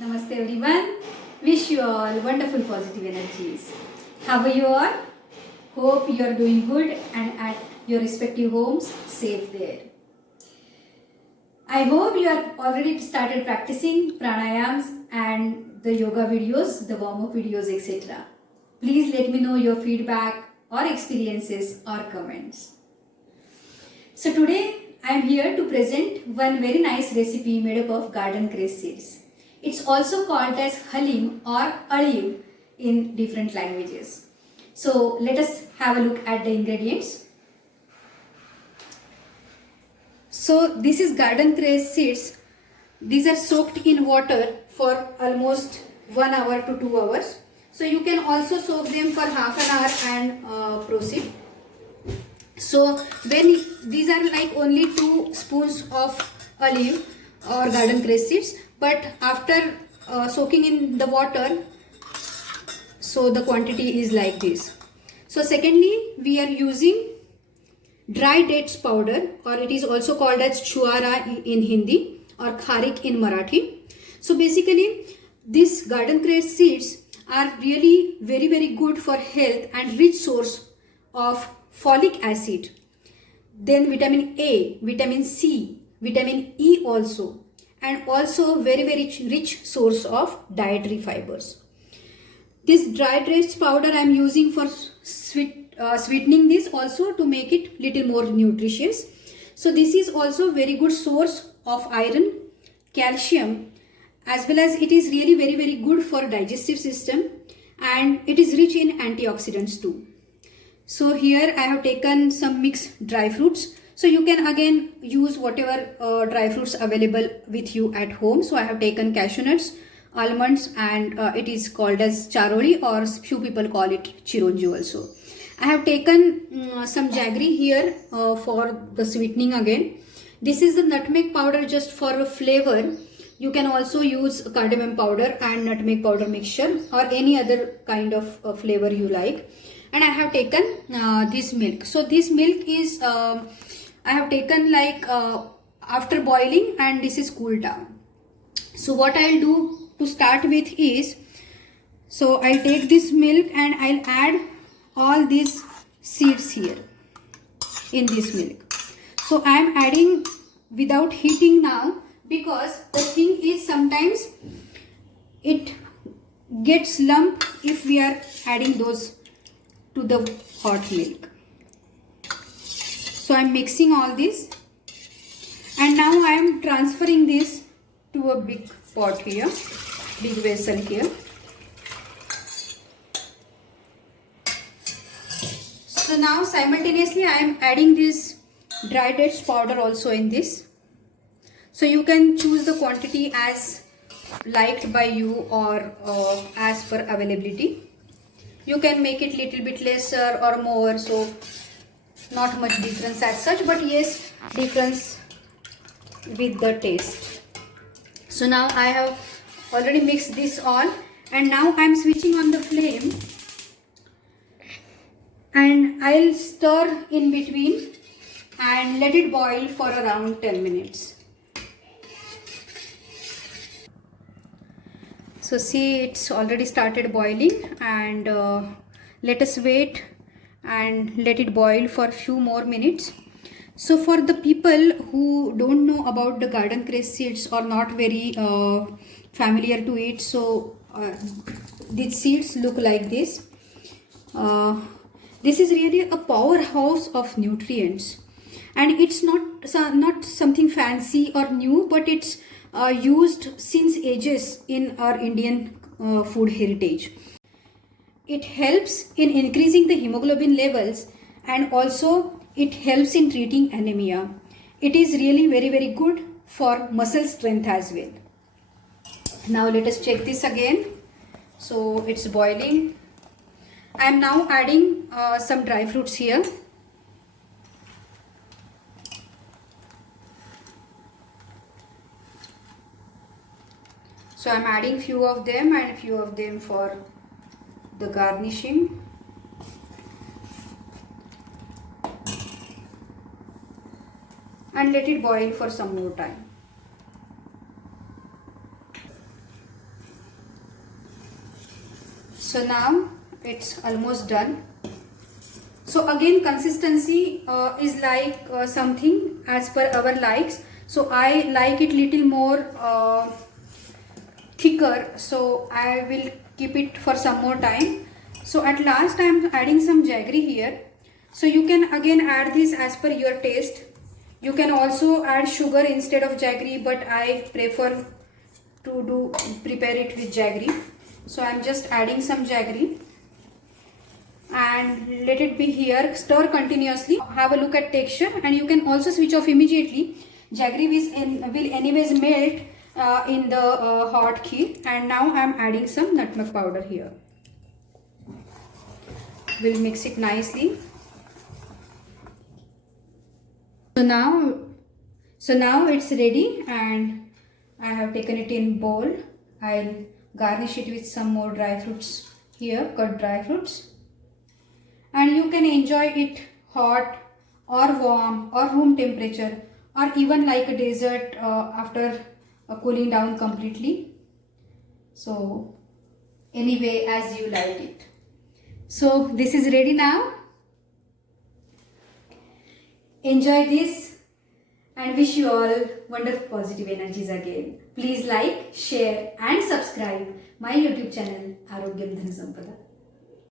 Namaste everyone. Wish you all wonderful positive energies. How are you all? Hope you are doing good and at your respective homes safe there. I hope you have already started practicing pranayams and the yoga videos, the warm-up videos, etc. Please let me know your feedback or experiences or comments. So today I am here to present one very nice recipe made up of garden cress seeds. It's also called as halim or aliv in different languages. So let us have a look at the ingredients. So this is garden cress seeds. These are soaked in water for almost 1 hour to 2 hours. So you can also soak them for half an hour and proceed. So when these are like only 2 spoons of olive or garden cress seeds, but after soaking in the water, so the quantity is like this. So secondly, we are using dry dates powder, or it is also called as chuara in Hindi or kharik in Marathi. So basically these garden cress seeds are really very good for health and rich source of folic acid, then vitamin A, vitamin C, vitamin E also, and also very rich source of dietary fibers. This dry dates powder I am using for sweetening this also to make it little more nutritious. So this is also very good source of iron, calcium, as well as it is really very good for digestive system, and it is rich in antioxidants too. So here I have taken some mixed dry fruits. So you can again use whatever dry fruits available with you at home. So I have taken cashew nuts, almonds, and it is called as charoli, or few people call it chironji also. I have taken some jaggery here for the sweetening again. This is the nutmeg powder just for a flavor. You can also use cardamom powder and nutmeg powder mixture or any other kind of flavor you like. And I have taken this milk. So this milk is I have taken like after boiling, and this is cooled down. So what I'll do to start with is, so I'll take this milk and I'll add all these seeds here in this milk. So I am adding without heating now, because the thing is sometimes it gets lump if we are adding those to the hot milk. So I am mixing all this, and now I am transferring this to a big pot here, big vessel here. So now simultaneously I am adding this dry dates powder also in this. So you can choose the quantity as liked by you or as per availability. You can make it little bit lesser or more, so not much difference as such, but yes, difference with the taste. So now I have already mixed this all, and now I am switching on the flame, and I'll stir in between and let it boil for around 10 minutes. So see, it's already started boiling, and let us wait and let it boil for a few more minutes. So for the people who don't know about the garden cress seeds or not very familiar to it, so these seeds look like this. This is really a powerhouse of nutrients, and it's not something fancy or new, but it's used since ages in our Indian food heritage. It helps in increasing the hemoglobin levels, and also it helps in treating anemia. It is really very good for muscle strength as well. Now let us check this again. So it's boiling. I am now adding some dry fruits here. So I am adding few of them and few of them for the garnishing. And let it boil for some more time. So now it's almost done. So again, consistency is like something as per our likes. So I like it little more thicker, so I will keep it for some more time. So at last I am adding some jaggery here. So you can again add this as per your taste. You can also add sugar instead of jaggery, but I prefer to prepare it with jaggery. So I am just adding some jaggery and let it be here. Stir continuously. Have a look at texture, and you can also switch off immediately. Jaggery will anyways melt in the hot kheer. And now I am adding some nutmeg powder here. We'll mix it nicely. So now it's ready, and I have taken it in bowl. I'll garnish it with some more dry fruits here, cut dry fruits. And you can enjoy it hot or warm or room temperature, or even like a dessert after cooling down completely. So anyway, as you like it. So this is ready now. Enjoy this and wish you all wonderful positive energies again. Please like, share and subscribe my YouTube channel Arogyam Dhan Sampada.